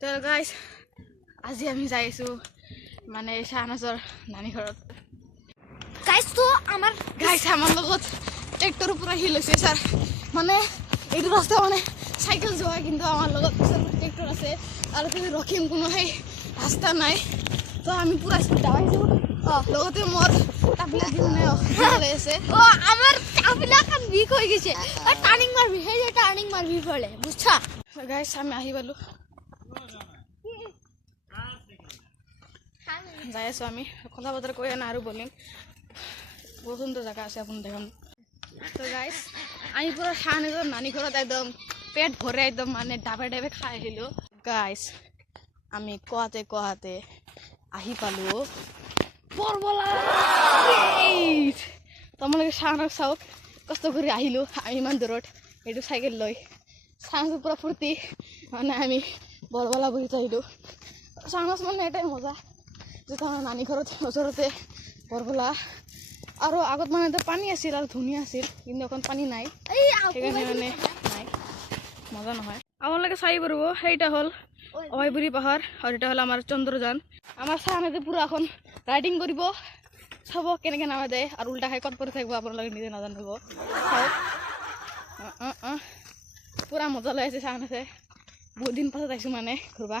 তো গাইজ আজি আমি যাই আছো মানে শাহনাজৰ নানি ঘৰত। গাইজ তো আমাৰ লগত ট্ৰেক্টৰৰ পৰা আহি লৈছে ছাৰ। মানে এইটো ৰাস্তা মানে চাইকেল যোৱা, কিন্তু আমাৰ লগত ট্ৰেক্টৰ আছে আৰু তুমি ৰখিম কোনো সেই ৰাস্তা নাই। তো আমি পুৰা স্পীড দাবাইছোঁ। লগতে মোৰ টাবিলাক মানে লৈ আছে। আমাৰ টাবিলাক বিষ হৈ গৈছে, টাৰ্ণিং মাৰবি, সেই যে টাৰ্ণিং মাৰবি ফলে বুঝছা। গাইজ আমি আহি পালো, যাই আছো আমি কথা বতৰা কৈ আনা আৰু বলিম। বহুত সুন্দৰ জেগা আছে আপুনি দেখাম। তো গাইজ আমি পুৰা শাহনাজৰ নানি ঘৰত একদম পেট ভৰে একদম মানে ডাবে ডাবে খাই আহিলোঁ। গাইজ আমি কোৱাতে আহি পালো বৰবলা। তোমালোকে শাহনাজ চাওক, কষ্ট কৰি আহিলোঁ আমি ইমান দূৰত এইটো চাইকেল লৈ। শাহনাজৰ পৰা ফূৰ্তি মানে আমি বৰবলা বহি আহিলোঁ। শাহনাজ মানে এটাই মজা যে তোমাৰ নানি ঘৰত ওচৰতে বৰবলা, আৰু আগত মানে পানী আছিল আৰু ধুনীয়া আছিল, কিন্তু এখন পানী নাই, সেইকাৰণে মানে নাই, মজা নহয়। আপোনালোকে চাই পাৰিব, সেইটা হ'ল অভয়পুৰী পাহাৰ আৰু এটা হ'ল আমাৰ চন্দ্ৰযান। আমাৰ শাহনাজে পুৰা এখন ৰাইডিং কৰিব, চাব কেনেকৈ নামা যায় আৰু উল্টা খাই ক'ত পৰি থাকিব আপোনালোকে নিজে নাজানিব। চাওক পুৰা মজা লৈ আছে শাহনাজে, বহুত দিন পাছত আহিছোঁ মানে ঘূৰবা।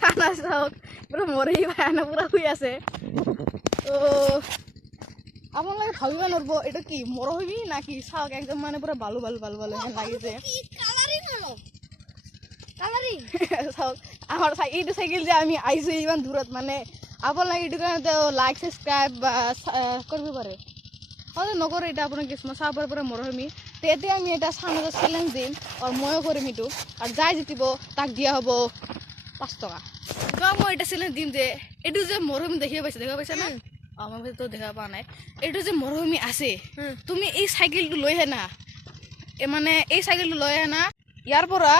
শাহনাজ চাওক পুৰা মৰি ভাই পুৰা শুই আছে। তো আপোনালোকে ভাবিব নোৱাৰিব এইটো কি মৰভূমি না কি। চাওক একদম মানে পুৰা বালু হেন লাগিছে। চাওক আমাৰ এইটো চাইকেল যে আমি আহিছোঁ ইমান দূৰত, মানে আপোনালোকে এইটো কাৰণে লাইক ছাবস্ক্ৰাইব বা কৰিব পাৰে। নকৰে এটা আপোনাৰ কিছুমান চাব পাৰে পুৰা মৰভূমি। তো এতিয়া আমি এটা শাহনাজৰ চেলেঞ্জ দিম আৰু ময়ো কৰিম এইটো, আৰু যাই জিতিব তাক দিয়া হ'ব 5 টকা। তো মই এটা চেলেঞ্জ দিম যে এইটো যে মৰভূমি দেখিব পাইছা না? মই তো দেখা পোৱা নাই। এইটো যে মৰভূমি আছে, তুমি এই চাইকেলটো লৈ আনা, মানে এই চাইকেলটো লৈ আনা, ইয়াৰ পৰা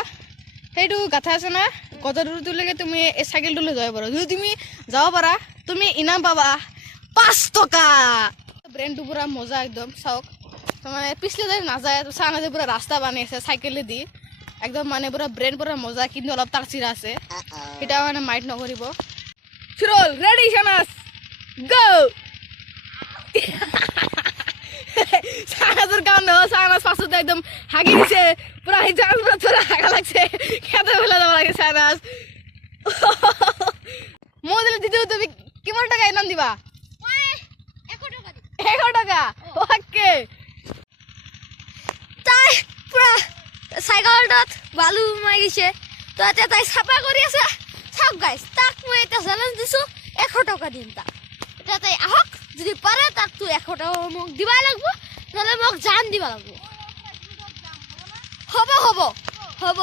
সেইটো গাঠা আছে না গজৰটোলৈকে তুমি এই চাইকেলটো লৈ যাব পাৰা। যদি তুমি যাব পাৰা তুমি ইনাম পাবা 5 টকা। ব্ৰেণ্ডটো পুৰা মজা একদম। চাওক মানে পিছলে যদি নাযায় তো শাহনাজে পুৰা ৰাস্তা বানাই আছে চাইকেলে দি, একদম মানে পুৰা ব্ৰেণ্ড পুৰা মজা, কিন্তু অলপ তাৰ চিৰা আছে, সেইটা মানে মাইট নকৰিব। ফিৰল ৰেডি শাহনাজ গো। শাহনাজৰ কাম নহয়, শাহনাজ পাছতে একদম হাগি দিছে পুৰা, পুৰা হাগা লাগছে, খেতে ফেলে যাব লাগে শাহনাজ। মই দিলে দিদি তুমি কিমান টাকা ইনাম দিবা? 100 টাকা। ওকে। তাই পুৰা চাইকেলটোত বালু সোমাই গৈছে, তো এতিয়া তাই চাফা কৰি আছে। চাওক গাইজ, তাক মই এটা চেলেঞ্জ দিছোঁ, 100 টকা দিম তাক। এতিয়া তাই আহক, যদি পাৰে তাকতো 100 টকা মোক দিবাই লাগিব, নহ'লে মোক জান দিব লাগিব। হ'ব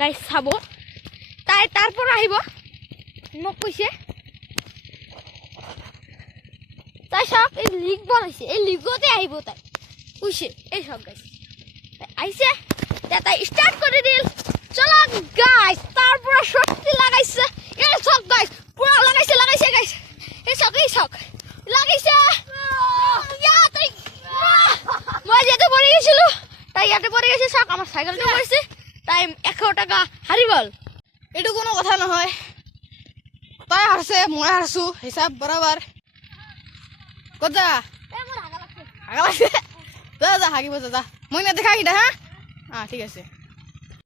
গাইজ চাব, তাই তাৰ পৰা আহিব, মোক কৈছে। তাই চাওক এই লিগ বনাইছে, এই লিগতে আহিব তাই কৈছে। এই চাওক গাইজ তাই আহিছে, তাই ষ্টাৰ্ট কৰি দিল। চলক গাইজ, তাৰ পৰা শক্তি লাগাইছে। এই চাওক গাইজ পুৰা লাগাইছে গাইজ, এই চাওক লাগাইছে। মই যিহেতু পৰি গৈছিলোঁ, তাই ইয়াতে পৰি গৈছে। চাওক আমাৰ চাইকেলটো পৰিছে, তাই 100 টকা হাৰি গ'ল। এইটো কোনো কথা নহয়, তাই হাৰছে মই হাৰছোঁ, হিচাপ বৰাবৰ। ক'ত যা হাগা লাগছে, যা হাগিব যা, মই নেদেখা কিটা হা। ঠিক আছে।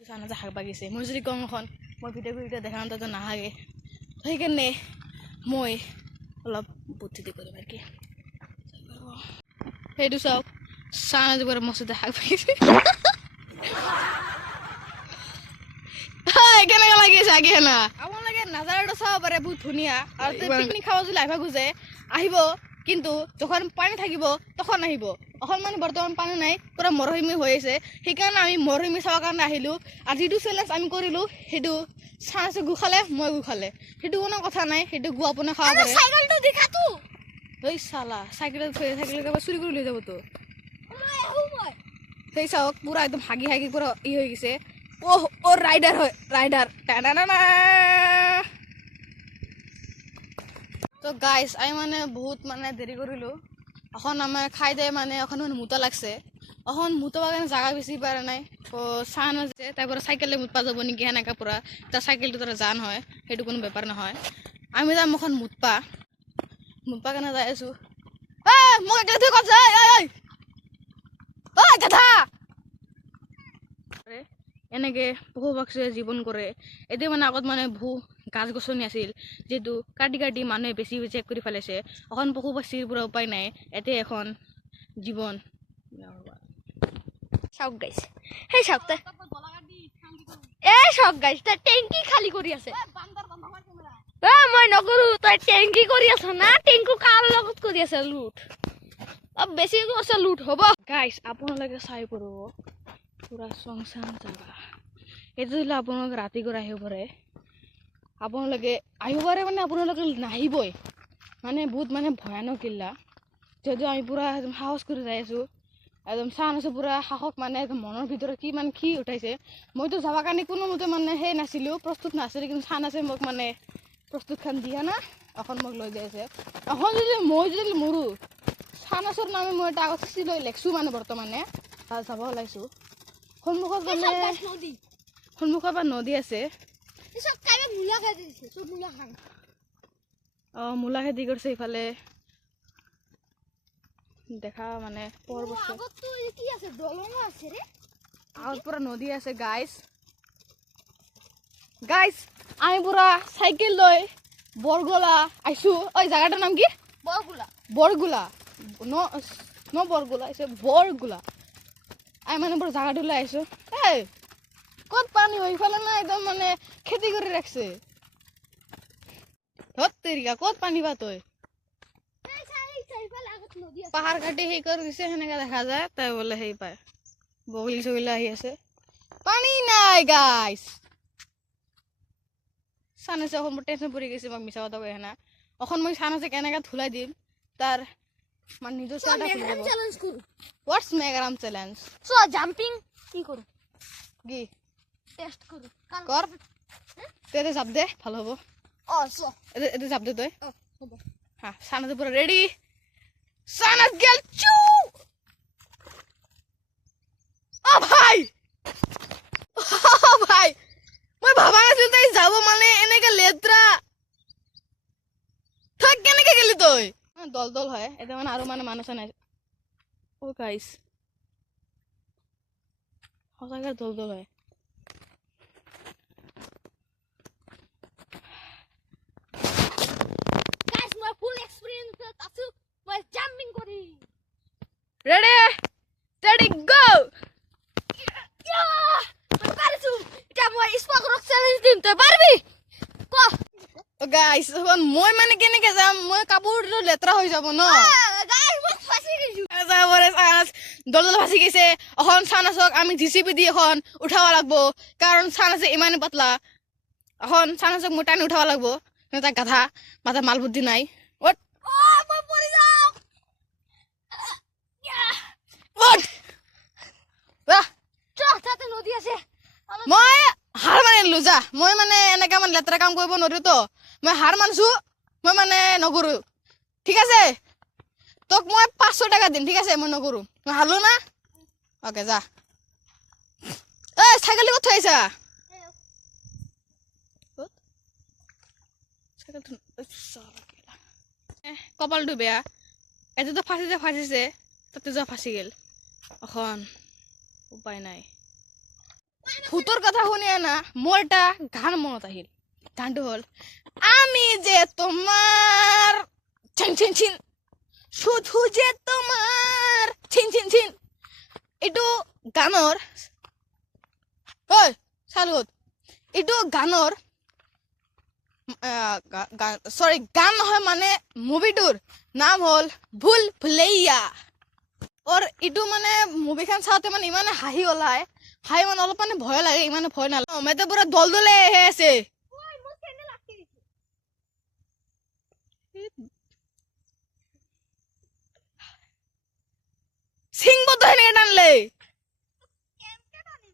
শাহনাজে হাগ বাগিছে, মই যদি কওঁ এখন মই ভিডিঅ' কৰি দেখা তাতে নাহাগে, সেইকাৰণে মই অলপ বুদ্ধি দি কৰিম আৰু কি। সেইটো চাওক শাহনাজে পুৰা মস্তে হাগ বাগিছে। কেনেকৈ লাগিছে আগে না আপোনালোকে নাজাৰাটো চাব পাৰে, বহুত ধুনীয়া। আৰু পিকনিক খাব যদি আহিব খোজে আহিব, কিন্তু যখন পানী থাকিব তখন আহিব। অকল মানে বৰ্তমান পানী নাই, পুৰা মৰভূমি হৈ আছে, সেইকাৰণে আমি মৰভূমি চাবৰ কাৰণে আহিলোঁ। আৰু যিটো চেলেঞ্জ আমি কৰিলোঁ সেইটো শাহনাজে গু খালে মই গু খালে, সেইটো কোনো কথা নাই, সেইটো গু আপুনি খাব পাৰে। চাইকেলটো দেখাতো এই চালা চাইকেলত চুৰি কৰি লৈ যাবতো। সেই চাওক পুৰা একদম হাগি পুৰা হৈ গৈছে। অ ৰাইডাৰ হয়, ৰাইডাৰ। তো গাইজ আমি মানে বহুত মানে দেৰি কৰিলোঁ, এখন আমাৰ খাই দিয়ে মানে এখন মোটা লাগছে। এখন মুতবা কাৰণে জাগা বেছি পাৰা নাই চান আছে তাৰপৰা চাইকেলে মুতপা যাব নেকি সেনেকা পুৰা তাৰ চাইকেলটো তাৰ জান হয় সেইটো কোনো বেপাৰ নহয় আমি যাম এখন মুতপা কাৰণে যাই আছো মোক একেলে থৈ ক'ত যায় ঐ গাধা এনেকে পশু পক্ষীয়ে জীৱন কৰে এতিয়া মানে আগত মানে বহু গাছ গছনি আছিল যেহেতু কাটি কাটি মানুহে বেছি চেক কৰি পেলাইছে এখন পশু পক্ষীৰ পৰা উপায় নাই এতিয়া এখন জীৱন চাওক গাইছ সেই চাওক চাওক গাইছ তাই টেংকি খালী কৰি আছে মই নকৰো তই টেংকি কৰি আছ না টেংকু কাৰ লগত কৰি আছে লুট বেছি আছে লুট হ'ব গাইছ আপোনালোকে চাই পৰিব পুৰা চংচান জাগা এইটো দিলে আপোনালোকে ৰাতি কৰি আহিব পাৰে আপোনালোকে মানে আপোনালোকে নাহিবই মানে বহুত মানে ভয়ানক কিল্লা যেহেতু আমি পুৰা একদম সাহস কৰি যাই আছো একদম চান আছো পুৰা সাহস মানে একদম মনৰ ভিতৰত কি মানে কি উঠাইছে মইতো যাবৰ কাৰণে কোনোমতে মানে সেই নাছিলোঁ প্ৰস্তুত নাছিলোঁ কিন্তু চান আছে মোক মানে প্ৰস্তুত খান দিয়া না এখন মোক লৈ যাই আছে এখন মই যদি মৰো চানাচৰ নামে মই এটা আগত চিঠি লৈ লেখছোঁ মানে বৰ্তমানে যাব ওলাইছোঁ সন্মুখত মানে সন্মুখত বা নদী আছে মূলা খেতি কৰিছে ইফালে দেখা মানে আগত পুৰা নদী আছে গাইছ আমি পুৰা চাইকেল লৈ বৰগোলা আহিছোঁ ঐ জাগাটোৰ নাম কি বৰগোলা বৰগোলা আহিছে বৰগোলা আমি মানে পুৰা জাগাটো লৈ আহিছোঁ ক'ত পানী হয় ইফালে না একদম মানে খেতি কৰি ৰাখছে ক'ত পানী পা তই পাহাৰ কাটি সেই কৰি দিছে সেনেকা দেখা যায় তাই বোলে সেই পায় বগলী চগলী আহি আছে পানী নাই গাইছ চান আছে অকণ মোৰ টেনশ্যন পৰি গৈছে মোক মিছা কথা কৈ না অকণ মই চান আছে কেনেকৈ ধুলাই দিম তাৰ মানে নিজৰ হোৱাটছ মেগাৰাম চেলেঞ্জ জাম্পিং কি কৰোঁ কি টেষ্ট কৰোঁ কৰ তেতে জাপ দে ভাল হ'ব এতে জাপ দে তই হ'ব হা চান আছে পুৰা ৰেডি চানাত গেল চু ভাই মই ভাবা নাছিলো তাই যাব মানে এনেকে লেতেৰা থাক কেনেকে গেলি তই দল হয় এটা মানে আৰু মানে মানুহ নাই গাইছ সঁচাকে দল হয় গাইছ মই ফুল এক্সপেৰিয়েন্স আছো মই জাম্পিং কৰি ৰেডি ষ্টাডি গো মই স্পক ৰক চ্যালেঞ্জ দিম তই পাৰবি ক গাইস মই মানে কেনেকে যাম মই কাপোৰ লেতেৰা হৈ যাব ন গাইস মই ফাঁসি গেছো যাবৰে চান্স দল ফাঁসি গৈছে এখন চানাচক আমি জিচিপি দি এখন উঠাব লাগব কাৰণ চানাচে ইমানে পাতলা এখন চানাচক মই টানি উঠাব লাগব এটা গাধা মাথা মাল বুদ্ধি নাই ওট মই পৰি যাও ওট বাহ তাতে নদী আছে মই হাৰ মানে লুজা মই মানে এনেকা মানে লেতেৰা কাম কৰিব নোৱাৰো তো মই হাৰ মানছো মই মানে নকৰো ঠিক আছে তোক মই 500 টাকা দিম ঠিক আছে মই নকৰো মই হারলো না ওকে যা সাইকেল কত থৈছা কপালটো বেয়া এতে তো ফাঁসিছে তাতে যা ফাঁসি গেল এখন উপায় নাই ভূতৰ কথা শুনিয়া না মোৰ এটা গান মনত আহিল গানটো হল আমি যে তোমাৰ চিন চিন চিন শুধু যে তোমাৰ চিন চিন চিন এইটো গানৰ ঐ চালুত এইটো গানৰ সৰি গান নহয় মানে মুভিটোৰ নাম হল ভুল ভুলেইয়া और इटू माने मुवी खान चाहते माने इमाने हाही ओलाय हाई मान অলপ মানে ভয় লাগে ইমানে ভয় না মই তো পুরা দলদলে হে আছে ওই মুখ কেনে লাগতে সিং বতো হেনে টানলে কেমকে টানি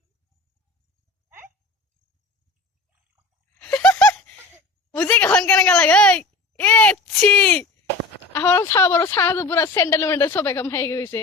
বুঝে কেখন কেনে লাগে এ ছি এখন চাও বড় চাও পুরা সেন্ডেল মেন্ডেল সব একদম হাই গইছে